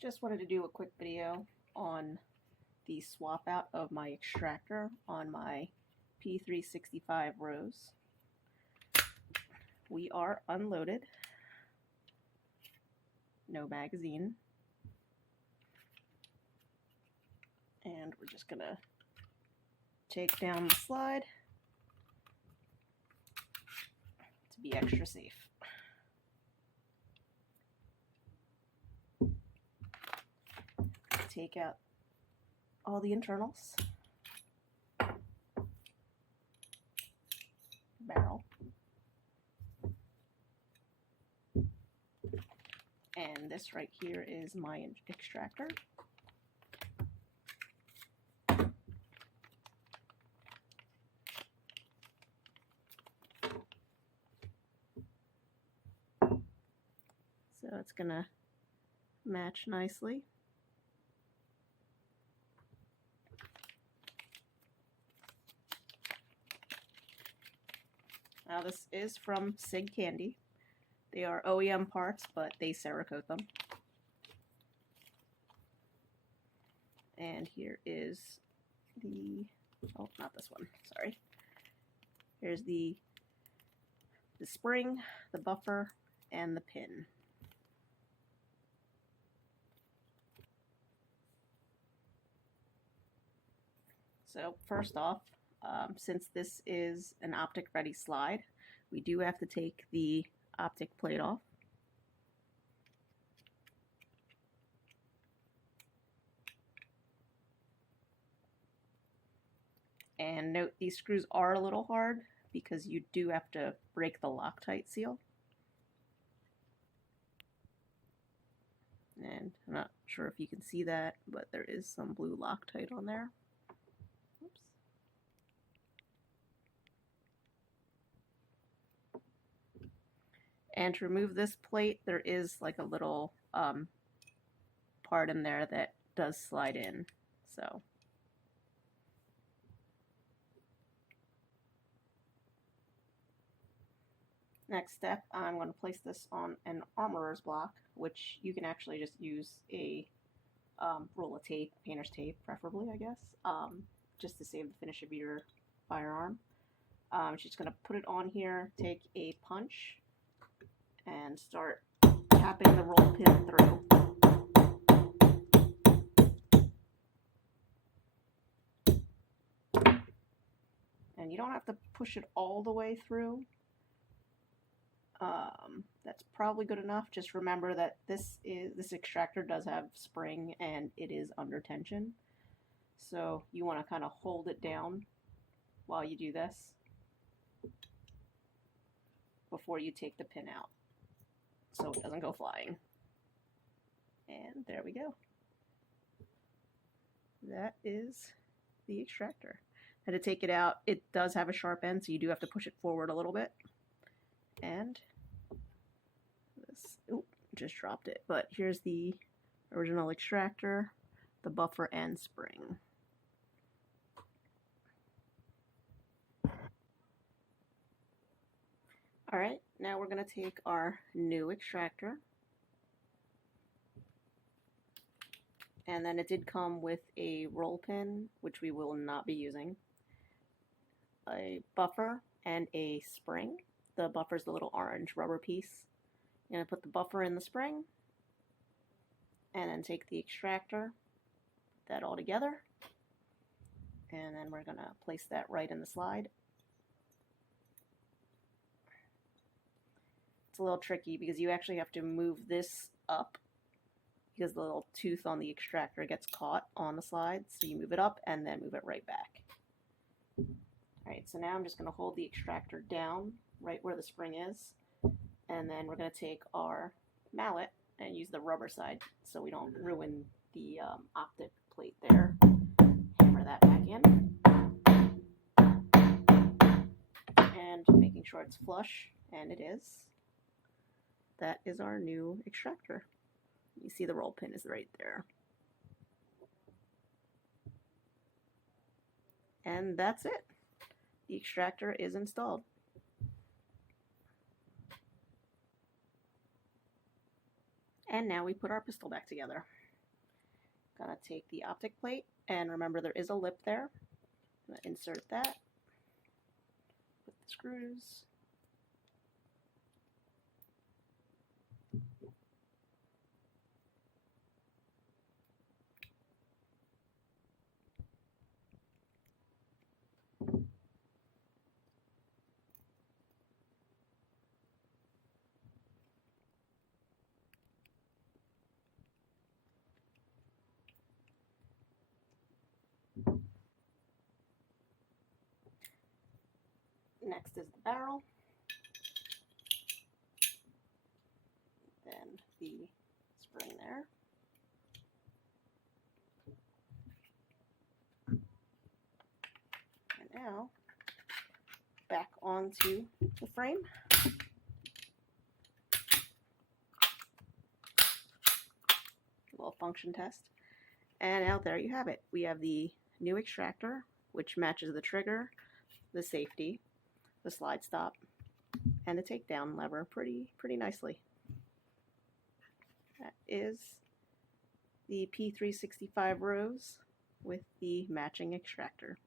Just wanted to do a quick video on the swap out of my extractor on my P365 Rose. We are unloaded, no magazine, and we're just gonna take down the slide to be extra safe. Take out all the internals, barrel, and this right here is my extractor. So it's gonna match nicely. Now this is from Sig Candy. They are OEM parts, but they Cerakote them. And here is the, oh, not this one, sorry. Here's the spring, the buffer, and the pin. So first off, since this is an optic ready slide, we do have to take the optic plate off. And note these screws are a little hard because you do have to break the Loctite seal. And I'm not sure if you can see that, but there is some blue Loctite on there. Oops. And to remove this plate, there is like a little part in there that does slide in. So next step, I'm going to place this on an armorer's block, which you can actually just use a roll of tape, painter's tape preferably, I guess, just to save the finish of your firearm. She's going to put it on here, take a punch, and start tapping the roll pin through. And you don't have to push it all the way through. That's probably good enough. Just remember that this extractor does have spring and it is under tension. So you want to kind of hold it down while you do this before you take the pin out, so it doesn't go flying. And there we go. That is the extractor. And to take it out, it does have a sharp end, so you do have to push it forward a little bit. And this, oop, just dropped it. But here's the original extractor, the buffer, and spring. Alright, now we're going to take our new extractor. And then it did come with a roll pin, which we will not be using, a buffer, and a spring. The buffer is the little orange rubber piece. I'm going to put the buffer in the spring, and then take the extractor, put that all together, and then we're going to place that right in the slide. It's a little tricky because you actually have to move this up because the little tooth on the extractor gets caught on the slide. So you move it up and then move it right back. Alright, so now I'm just going to hold the extractor down right where the spring is. And then we're going to take our mallet and use the rubber side so we don't ruin the optic plate there. Hammer that back in. And making sure it's flush, and it is. That is our new extractor. You see the roll pin is right there. And that's it. The extractor is installed. And now we put our pistol back together. Gonna take the optic plate, and remember there is a lip there. I'm gonna insert that with the screws. Next is the barrel, then the spring there. And now back onto the frame. A little function test. And out there you have it. We have the new extractor, which matches the trigger, the safety, the slide stop, and the takedown lever pretty nicely. That is the P365 Rose with the matching extractor.